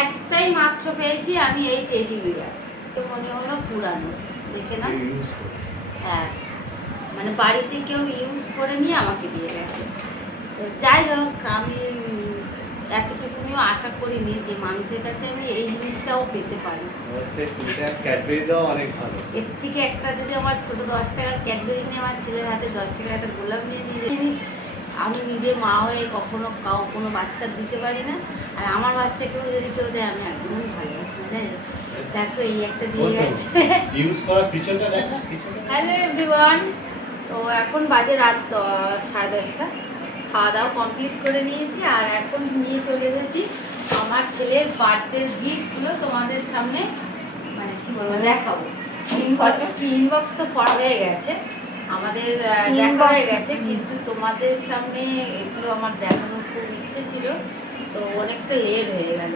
একটাই মাত্র পেয়েছি আমি, এই টেডি বিয়ার। তো মনে হলো পুরানো দেখে না। হ্যাঁ, মানে বাড়িতে কেউ ইউজ করে নিয়ে আমাকে দিয়ে গেছে। তো যাই হোক, আমি এতটুকুনিও আশা করিনি যে মানুষের কাছে আমি এই জিনিসটাও পেতে পারি। এর থেকে একটা যদি আমার ছোট 10 টাকার ক্যাডবেরি নিয়ে আমার ছেলের হাতে 10 টাকার একটা গোলাপ নিয়ে দিয়ে জিনিস আমি নিজে মা হয়ে কখনো কোনো বাচ্চার দিতে পারি না। আর আমার বাচ্চাকেও যদি কেউ দেয় আমি একদমই ভালোবাসি না। যাই হোক, দেখো এই একটা দিয়ে গেছে। হ্যালো এভরিওয়ান, তো এখন বাজে রাত 10:30। খাওয়া দাওয়া কমপ্লিট করে নিয়েছি আর এখন নিয়ে চলে এসেছি আমার ছেলের বার্থডের গিফটগুলো তোমাদের সামনে, মানে কি বলবো, দেখাবো। ইনবক্স তো করা হয়ে গেছে, আমাদের দেখা হয়ে গেছে, কিন্তু তোমাদের সামনে এগুলো আমার দেখানোর খুব ইচ্ছে ছিল। তো অনেকটা লেট হয়ে গেল।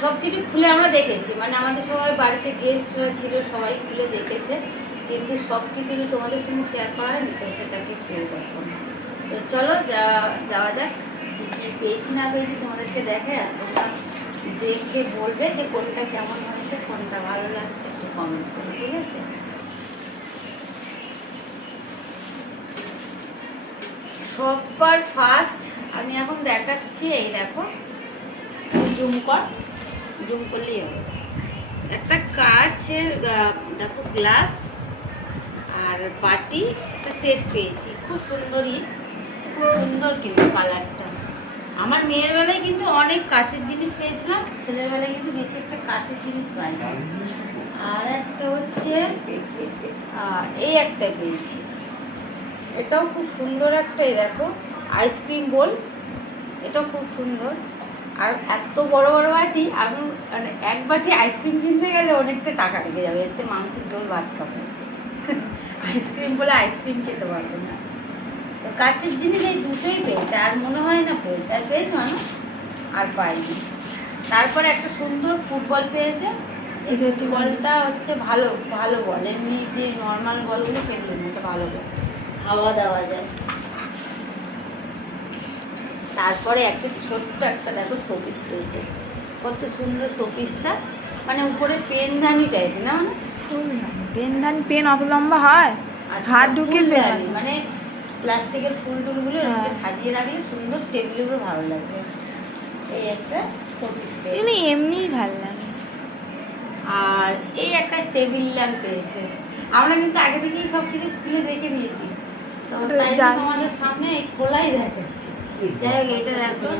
সব কিছু খুলে আমরা দেখেছি, মানে আমাদের সবাই বাড়িতে গেস্টরা ছিল, সবাই খুলে দেখেছে, কিন্তু সব কিছু যে তোমাদের সঙ্গে শেয়ার করা হয়নি, তো সেটাকে খুলে দেখো। তো চলো যাওয়া যাক, কী পেয়েছি না পেয়েছি তোমাদেরকে দেখে, আর তোমরা দেখে বলবে যে কোনটা কেমন হয়েছে, কোনটা ভালো লাগছে, একটু কমেন্ট করো, ঠিক আছে? সবার ফার্স্ট আমি এখন দেখাচ্ছি, এই দেখো, জুম করলেই হবে। একটা কাচের দেখো গ্লাস আর বাটি, একটা সেট পেয়েছি, খুব সুন্দরই, খুব সুন্দর কিন্তু কালারটা। আমার মেয়ের বেলায় কিন্তু অনেক কাচের জিনিস পেয়েছিলাম, ছেলের বেলায় কিন্তু বেশি একটা কাচের জিনিস পাই না। আর একটা হচ্ছে এই একটা পেয়েছি, এটাও খুব সুন্দর একটা, এই দেখো আইসক্রিম বোল, এটাও খুব সুন্দর। আর এত বড় বড় বাটি, আমি মানে এক বাটি আইসক্রিম কিনতে গেলে অনেকটা টাকা লেগে যাবে, এতে মাংসের ঝোল ভাত খাবো, আইসক্রিম বলে আইসক্রিম খেতে পারবো না। তো কাছের জিনিস এই দুটোই পেয়েছে, আর মনে হয় না পেয়েছে, আর পেয়েছে মানে আর পাইনি। তারপরে একটা সুন্দর ফুটবল পেয়েছে, এই ফুটবলটা হচ্ছে ভালো ভালো বল, এমনি যে নর্মাল বলগুলো সেগুলো না, এটা ভালো বল, হাওয়া দেওয়া যায়। তারপরে একটা ছোট্ট একটা দেখো শোপিস পেয়েছে, কত সুন্দর শোপিসটা, মানে উপরে পেনদানি টাইপের না, মানে পেনদানি, পেন অত লম্বা হয়, হাত ঢুকে পেনদানি, মানে প্লাস্টিকের ফুল টুলগুলো সাজিয়ে রাখলে সুন্দর, টেবিলের উপর ভালো লাগবে। এই একটা শোপিস পেয়েছে, এমনিই ভালো লাগে। আর এই একটা টেবিল ল্যাম্প পেয়েছে। আমরা কিন্তু আগে থেকেই সব কিছু খুলে দেখে নিয়েছি, তো তাই তোমাদের সামনে খোলাই দেখাচ্ছি। যাই হোক, এটা দেখো,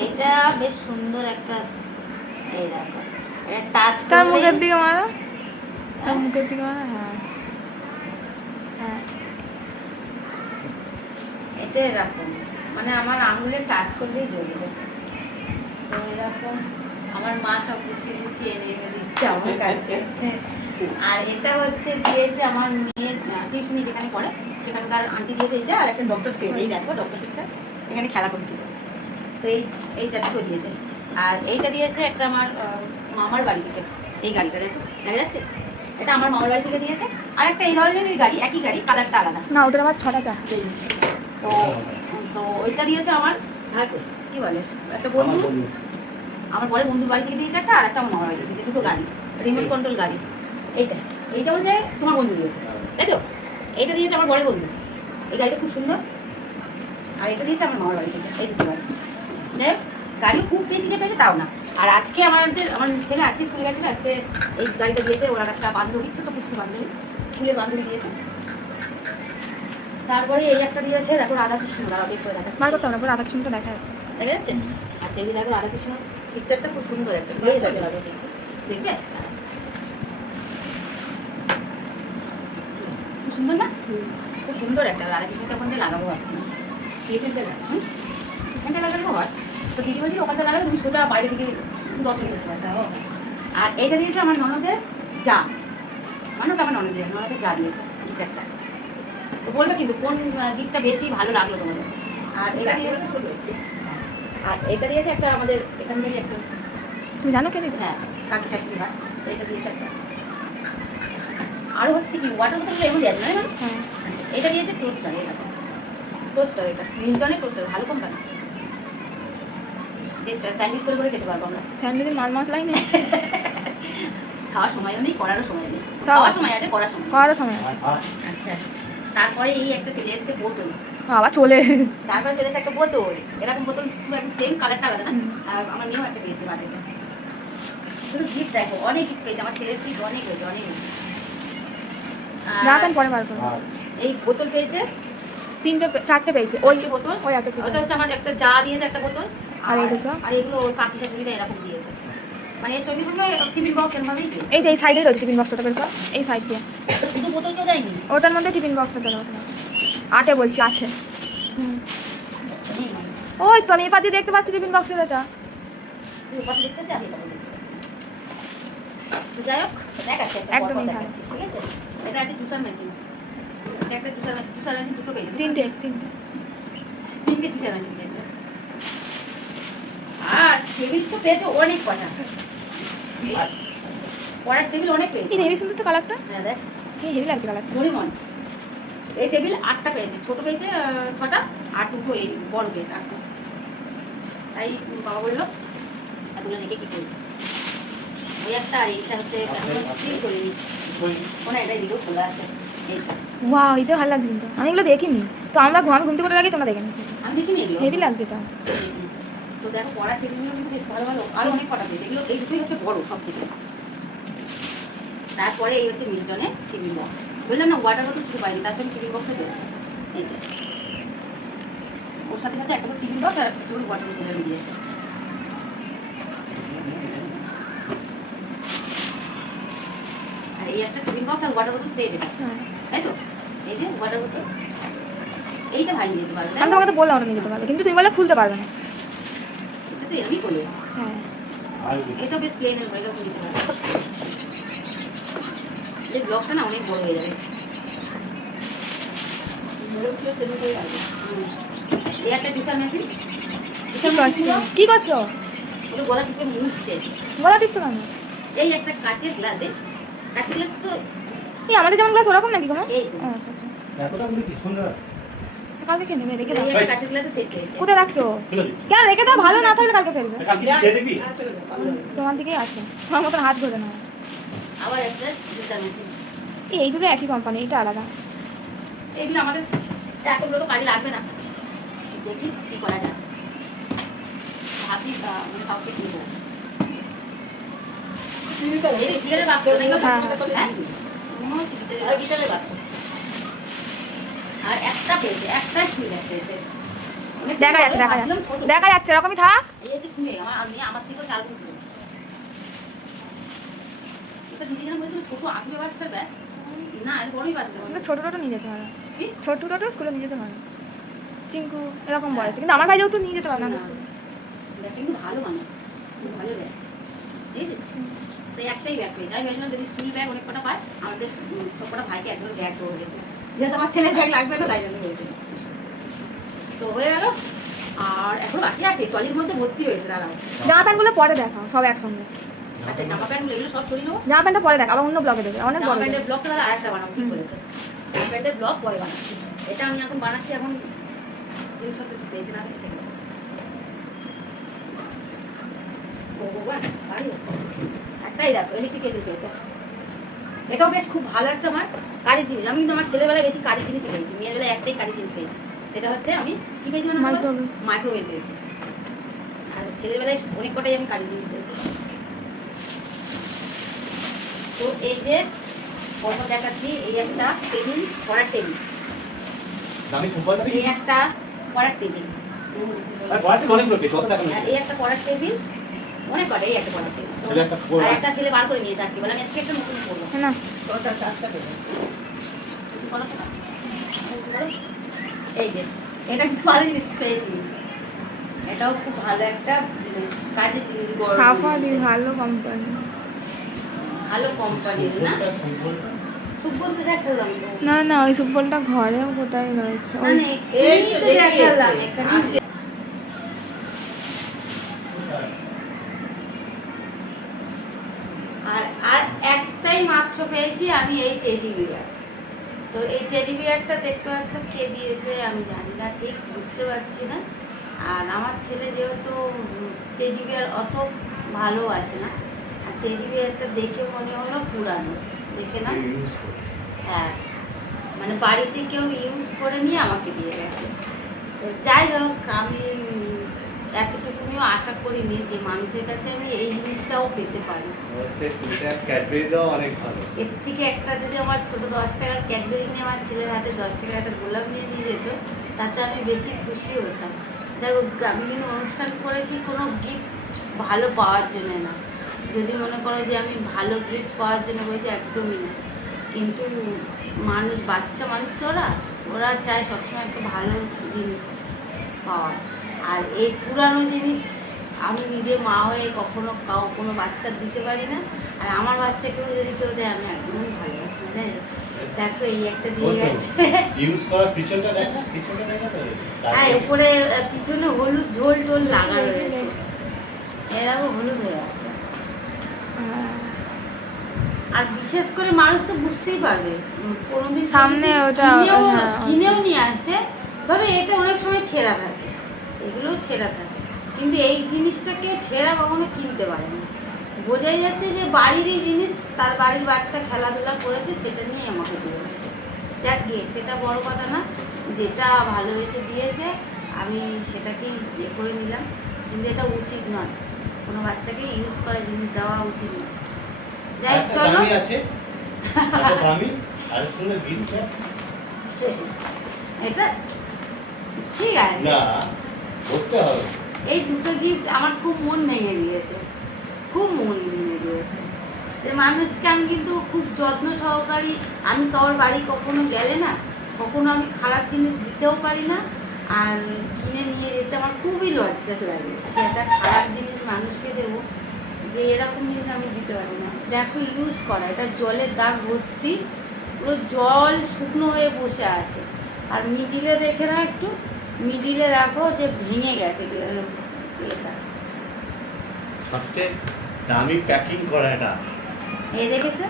এইটা বেশ সুন্দর একটা, এই দেখো, এটা টাচ তার মুখের দিকে মারো, তার মুখের দিকে মারো, হ্যাঁ হ্যাঁ, এটা এরকম, মানে আমার আঙুলে টাচ করলেই জ্বলবে। তো এরকম আমার মা সব গুছিয়ে গুছিয়ে এনে এনে দিচ্ছে আমার কাছে। আর এটা হচ্ছে দিয়েছে আমার মেয়ের টিউশনি যেখানে পড়ে সেখানকার আন্টি দিয়েছে এইটা, আর একটা ডক্টর সেট, এই দেখো ডক্টর সেটটা এখানে খেলা করছিল, তো এইটা দুটো দিয়েছে। আর এইটা দিয়েছে একটা আমার মামার বাড়ি থেকে, এই গাড়িটা দেখো দেখা যাচ্ছে, এটা আমার মামার বাড়ি থেকে দিয়েছে। আর একটা এই ধরনের গাড়ি, একই গাড়ি, কালারটা আলাদা না, ওটা আমার 6 টাকা। তো তো ওইটা দিয়েছে আমার কি বলে একটা বন্ধু, আমার পরে বন্ধুর বাড়ি থেকে দিয়েছে একটা, আর একটা আমার মামার বাড়ি থেকে, দুটো গাড়ি, রিমোট কন্ট্রোল গাড়ি। এইটা বলছে তোমার বন্ধু দিয়েছে, তাই তো? এইটা দিয়েছে আমার বড় বন্ধু, এই গাড়িটা খুব সুন্দর। আর এটা দিয়েছে আমার মামার বাড়ি থেকে, এই দুটো গাড়ি। যাই হোক, গাড়িও খুব বেশি যে পেয়েছে তাও না। আর আজকে আমার ছেলে আজকে স্কুলে গেছিলো, আজকে এই গাড়িটা দিয়েছে, ওরা একটা বান্ধবী, ছোটো খুশি বান্ধবী, স্কুলের বান্ধবী দিয়েছে। তারপরে এই একটা দিয়েছে, দেখো রাধাকৃষ্ণ, দাঁড়াও বের করে দেখাচ্ছি, রাধাকৃষ্ণটা দেখা যাচ্ছে, দেখা যাচ্ছে। আচ্ছা, এই দেখো রাধাকৃষ্ণ পিকচারটা খুব সুন্দর, একটা গ্লেজ আছে রাধা, দেখবে খুব সুন্দর না? খুব সুন্দর একটা রাধাকৃষ্ণকে ওখানটা লাগাবো ভাবছি, এখানটা লাগালে হয়। তো দিদি বলছি ওখানটা লাগালে তুমি সোজা বাইরে থেকে দর্শন করতে পারবে। আর এইটা দিয়েছে আমার ননদের যা, মানে ওটা আমার ননদের যা দিয়েছে গিটারটা। তো বলবে কিন্তু কোন দিকটা বেশি ভালো লাগলো তোমাদের। আর এটা দিয়েছে, আর এটা দিয়েছে একটা আমাদের এখান থেকে একটা, তুমি জানো কে দিদি? হ্যাঁ, কাকি শাশুড়ি হয়, তো এটা দিয়েছে একটা। আরও হচ্ছে কি ওয়াটার বোতলটা এমন দিয়েছে না, হ্যাঁ, আচ্ছা, এটা দিয়েছে টোস্টার, এটা টোস্টার, এটা মিল্টনের টোস্টার, ভালো কোম্পানি। স্যান্ডউইচ করে করে খেতে পারবো আমরা। স্যান্ডউইচের মাল মশলাই নেই, খাওয়ার সময়ও নেই, করারও সময় নেই। সব খাওয়ার আছে। সময় আছে, করার সময় নেই। করারও সময় আছে। আচ্ছা, তারপরে এই একটা চলে এসেছে বোতল। আবার চলে এসেছে। তারপরে চলে এসেছে একটা বোতল, এরকম বোতল পুরো একদম সেম কালারটা আলাদা না? হুম। আর আমার মেয়েও একটা পেয়েছে বার্থডেতে। শুধু গিফট দেখো, অনেক গিফট পেয়েছে আমার ছেলের গিফট, অনেক হয়েছে, অনেক হয়েছে। না কেন পরে বার করবো। এই বোতল পেয়েছে, 4টে পেয়েছে, ওই ওই বোতল। ওই একটা পেয়েছে। ওটা হচ্ছে আমার একটা যা দিয়েছে একটা বোতল। আর এই দুটো? আর এগুলো ওর কাকি শাশুড়িরা এরকম দিয়েছে, মানে এর সঙ্গে সঙ্গে টিফিন বক্স এরভাবেই দিয়েছে। এই যে এই সাইডে রয়েছে টিফিন বক্সটা বের কর, এই সাইড দিয়ে। শুধু বোতল কেউ দেয়নি। ওটার মধ্যে টিফিন বক্সটা দেওয়া আটে বলছি আছে। নেই মানে। ওই তো আমি এপার দিয়ে দেখতে পাচ্ছি টিফিন বক্সের এটা। তুই ওপাশে দেখতে পাচ্ছিস, আমি এপাশে দেখতে পাচ্ছি। তো যাই হোক, দেখাচ্ছি একটা একদমই পরপর ভালো। দেখাচ্ছি, ঠিক আছে? এটা আছে জুসার মেশিন, এটা একটা জুসার মেশিন। জুসার মেশিন দুটো পেয়েছে, তিনটে তিনটে জুসার মেশিন পেয়েছে। আর টেবিল তো পেয়েছে অনেক কটা, পড়ার টেবিল অনেক পেয়েছে। এই হেভি সুন্দর তো কালারটা, হ্যাঁ দেখ, এই হেভি লাগছে কালারটা। ডোরেমন। এই টেবিল 8টা পেয়েছে, ছোট পেয়েছে 6টা, আর দুটো এই বড় পেয়েছে 8টা। তাই বাবা বললো এতগুলো রেখে কি করবো, ওই একটা। আর এইটা হচ্ছে সিল করে কোনো এটাই দিকেও খোলা আছে। এইটা ওয়াও, এটা ভালো লাগছে কিন্তু আমি এগুলো দেখিনি তো। আমি ঘুম থেকে ওঠার আগে তোমরা দেখে নিচ্ছি। আমি দেখিনি এগুলো, হেভি লাগছে এটা। তো দেখো পড়ার টেবিলগুলো কিন্তু বেশ ভালো ভালো, আরও অনেক কটা পেয়েছে। এগুলো এই দুটোই হচ্ছে বড় সব থেকে। তারপরে এই হচ্ছে মিল্টনের টিফিন বক্স। বললাম না ওয়াটার বোতল শুধু পাইনি, তার সঙ্গে টিফিন বক্সও পেয়েছে। এই যে ওর সাথে সাথে একটা করে টিফিন বক্স আর একটা করে ওয়াটার বোতল দিয়েছে। আর এই একটা টিফিন বক্স আর ওয়াটার বোতল সেট, এটা হ্যাঁ, তাই তো? এই যে ওয়াটার বোতল, এইটা ভাই নিতে পারবে, আমি তোমাকে তো বললাম ওটা নিয়ে যেতে পারবে, কিন্তু তুমি বলে খুলতে পারবে না। এটা তো এরমই করবে। হ্যাঁ, এটা বেশ প্লেন এর বাইরে নিতে পারবে। এই ব্লকটা না অনেক বড় হয়ে যাবে। এই একটা জুসার মেশিন, কি করছো? ওটা গলা টিপে মুছছে। গলা টিপতে পারো না? এই একটা কাচের গ্লাসে, কাচের গ্লাস তো এই আমাদের যেমন গ্লাস ওরকম নাকি কোনো? এই তো। আচ্ছা আচ্ছা, এতটা বলেছিস সুন্দর কালকে খেয়ে নেবে, রেখে এই দাও। একটা কাচের গ্লাসে সেট হয়েছে। কোথায় রাখছো? ফেলে দিচ্ছি কেন রেখে দাও, ভালো না থাকলে কালকে ফেলবে। কালকে খেয়ে দেখবি তোমার দিকেই আছে, তোমার মতন হাত ধরে নাও। আবার একটা জুসার মেশিন। এই দুটো একই কোম্পানি, এটা আলাদা। এগুলো আমাদের এখনগুলো তো কাজে লাগবে না, দেখি কি করা যায়। ভাবছি মানে কাউকে কিনবো। এই গিটারের বাক্স না এগুলো? হ্যাঁ। হ্যাঁ? আর গিটারের বাক্স। আর একটা পেয়েছে, একটা খুলে পেয়েছে। দেখা যাচ্ছে, দেখা যাচ্ছে, দেখা যাচ্ছে, এরকমই থাক। এই যে খুলে আমার থেকেও 4 গুণ খুলে। এটা দিদি যেন বলছিল ছোট 8 বাচ্চার ব্যাগ, না এর বড়ই বাচ্চা। কিন্তু ছোট টোটো নিয়ে যেতে পারো, কি? ছোট টোটো স্কুলে নিয়ে যেতে পারো। চিঙ্কু এরকম বয়সে, কিন্তু আমার ভাই যেহেতু নিয়ে যেতে পারবে না স্কুলে। ব্যাগটা কিন্তু ভালো মানে, খুব ভালো ব্যাগ। বুঝেছিস? তো একটাই ব্যাগ পেয়েছে। আমি ভেবেছিলাম যদি স্কুল ব্যাগ অনেক কটা পায়, আমাদের সব কটা ভাইকে একবার ব্যাগ দেওয়া গেছে, যেহেতু আমার ছেলের ব্যাগ লাগবে না তাই জন্য হয়েছে। তো হয়ে গেল। আর এখনো বাকি আছে, ট্রলির মধ্যে ভর্তি রয়েছে। দাঁড়াও, জামা প্যান্টগুলো পরে দেখাও সব একসঙ্গে। আচ্ছা জামা প্যান্টগুলো এগুলো সব সরিয়ে নেবো। জামা প্যান্টটা পরে দেখা, আবার অন্য ব্লগে দেবে, অনেক জামা বড় প্যান্টের দেবে। ব্লগটা তাহলে আরেকটা বানাবো, ঠিক বলেছে। জামা প্যান্টের ব্লগ পরে বানাচ্ছি। এটা আমি এখন বানাচ্ছি, এখন জিনিসপত্র পেয়েছে না সেগুলো। ও ভগবান, ভারী হচ্ছে। একটাই দেখো ইলেকট্রিক কেটল পেয়েছে। এটাও বেশ খুব ভালো একটা আমার কাজের জিনিস। আমি কিন্তু আমার ছেলেবেলায় বেশি কাজের জিনিস পেয়েছি, মেয়ের বেলায় একটাই কাজের জিনিস পেয়েছি। সেটা হচ্ছে আমি কি পেয়েছি মানে মাইক্রোওয়েভ। মাইক্রোওয়েভ পেয়েছি। আর ছেলেবেলায় অনেক কটাই আমি কাজের জিনিস পেয়েছি। তো এই যে পরপর দেখাচ্ছি, এই একটা টেবিল, পড়ার টেবিল। আমি সুপারটা এই একটা পড়ার টেবিল। আর বড়টা অনেক লোকে কত টাকা আর নিচ্ছে এই একটা পড়ার টেবিল, অনেক কটা, এই একটা পড়ার টেবিল। ছেলে একটা পড়া- আর একটা ছেলে বার করে নিয়েছে আজকে, বলে আমি আজকে একটা নতুন পড়বো। না এই যে এটা খুব ভালো জিনিস পেয়েছি, এটাও খুব ভালো একটা জিনিস, কাজের জিনিস, গরম সাফারি জিনিস। ভালো কোম্পানি। ভালো কোম্পানির না, খুব বলতে দেখালাম তো। না না, ওই সুপলটা ঘরে কোথায় রয়েছে? না ওই না, এই তো দেখালাম এখানে। আর আর একটাই মাত্র পেয়েছি আমি, এই টেডি বিয়ার। তো এই টেডি বিয়ারটা দেখতে পাচ্ছ কে দিয়েছে আমি জানি না, ঠিক বুঝতে পারছি না। আর আমার ছেলে যেহেতু টেডি বিয়ার অত ভালোবাসে না, আর টেডি বিয়ারটা দেখে মনে হলো পুরানো, দেখে না, ইউজ করে হ্যাঁ মানে বাড়িতে কেউ ইউজ করে নিয়ে আমাকে দিয়ে গেছে। তো যাই হোক, আমি এতটুকুনিও আশা করিনি যে মানুষের কাছে আমি এই জিনিসটাও পেতে পারি। ক্যাডবেরি দাও অনেক ভালো। এর থেকে একটা যদি আমার ছোটো 10 টাকার ক্যাডবেরি নিয়ে আমার ছেলের হাতে 10 টাকার একটা গোলাপ নিয়ে দিয়ে যেত, তাতে আমি বেশি খুশি হতাম। দেখো, আমি কিন্তু অনুষ্ঠান করেছি কোনো গিফট ভালো পাওয়ার জন্য না, যদি মনে করো যে আমি ভালো গিফট পাওয়ার জন্য করেছি, একদমই না। কিন্তু মানুষ, বাচ্চা মানুষ তো ওরা চায় সবসময় একটা ভালো জিনিস পাওয়ার। আর এই পুরানো জিনিস আমি নিজে মা হয়ে কখনো কোনো বাচ্চার দিতে পারি না, আর আমার বাচ্চাকেও যদি কেউ দেয় আমি একদমই ভালোবাসি না। তাই দেখো, এই একটা দিয়ে গেছে। ইউজ করার পিছনটা দেখো, পিছনটা দেখো তো। হ্যাঁ, উপরে পিছনে হলুদ ঝোল টোল লাগা রয়েছে, এরাও হলুদ হয়ে আছে। আর বিশেষ করে মানুষ তো বুঝতেই পারবে, কোনোদিন সামনে ওটা, হ্যাঁ, কিনেও নিয়ে আসে। ধরো এটা অনেক সময় ছেঁড়া থাকে, এগুলোও ছেঁড়া থাকে, কিন্তু এই জিনিসটাকে ছেঁড়া কখনো কিনতে পারে না। বোঝাই যাচ্ছে যে বাড়িরই জিনিস, তার বাড়ির বাচ্চা খেলাধুলা করেছে, সেটা নিয়ে আমাকে দিয়ে গেছে। যাক গিয়ে, সেটা বড় কথা না, যেটা ভালোবেসে দিয়েছে আমি সেটাকেই ইয়ে করে নিলাম। কিন্তু এটা উচিত নয়, কোনো বাচ্চাকে ইউজ করা জিনিস দেওয়া উচিত নয়। যাই হোক, চলো। দামি আছে, একটা দামি আর সুন্দর গিফট এটা ঠিক আছে না, করতে হবে। এই দুটো গিফট আমার খুব মন ভেঙে দিয়েছে, খুব মন ভেঙে দিয়েছে। যে মানুষকে আমি কিন্তু খুব যত্ন সহকারী, আমি কারোর বাড়ি কখনো গেলে না, কখনো আমি খারাপ জিনিস দিতেও পারি না, আর কিনে নিয়ে যেতে আমার খুবই লজ্জা লাগে যে একটা খারাপ জিনিস মানুষকে দেবো, যে এরকম জিনিস আমি দিতে পারি না। দেখো, ইউজ করা, এটা জলের দাগ ভর্তি, পুরো জল শুকনো হয়ে বসে আছে। আর মিডিলে দেখে না, একটু মিডিলে রাখো যে ভেঙে গেছে এটা। সবচেয়ে দামি প্যাকিং করা এটা। এই দেখেছো,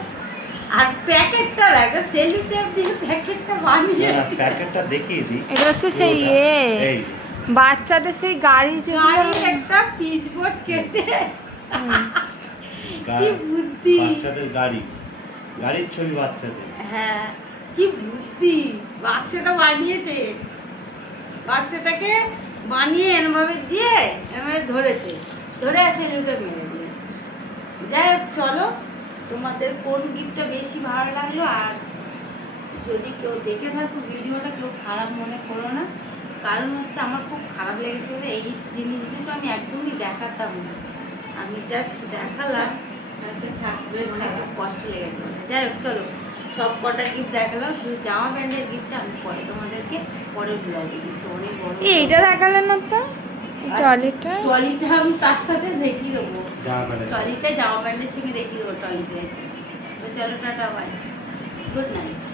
আর প্যাকেটটা দেখো, সেলুটেপ দিয়ে প্যাকেটটা বানিয়েছে। প্যাকেটটা দেখিয়েছি। এটা হচ্ছে সেই এই বাচ্চাদের সেই গাড়ি গাড়ির একটা পিচবোর্ড কেটে, কি বুদ্ধি! বাচ্চাদের গাড়ির ছবি বাচ্চাদের। হ্যাঁ, কি বুদ্ধি! বাক্সটা বানিয়েছে, বাক্সটাকে বানিয়ে এরমভাবে দিয়ে এরমভাবে ধরেছে, ধরে সেলুটেপ মেরে দিয়েছে। যাই হোক, চলো, তোমাদের কোন গিফটটা বেশি ভালো লাগলো, আর যদি কেউ দেখে থাকো ভিডিওটা, কেউ খারাপ মনে করো না, কারণ হচ্ছে আমার খুব খারাপ লেগেছিল। এই জিনিস দুটো আমি একদমই দেখাতাম না, আমি জাস্ট দেখালাম, মানে খুব কষ্ট লেগেছে। যাই হোক, চলো, সব কটা গিফট দেখালাম, শুধু জামা প্যান্টের গিফটটা আমি পরে তোমাদেরকে পরের ব্লগে দিচ্ছি, অনেক বড়। এইটা দেখালেন না তো, ট্রলিটা ট্রলিটা আমি তার সাথে দেখিয়ে দেবো, জামা প্যান্টের ট্রলিটা জামা প্যান্টের সঙ্গে দেখিয়ে দেবো, ট্রলিতে আছে। তো চলো, টাটা, বাই, গুড নাইট।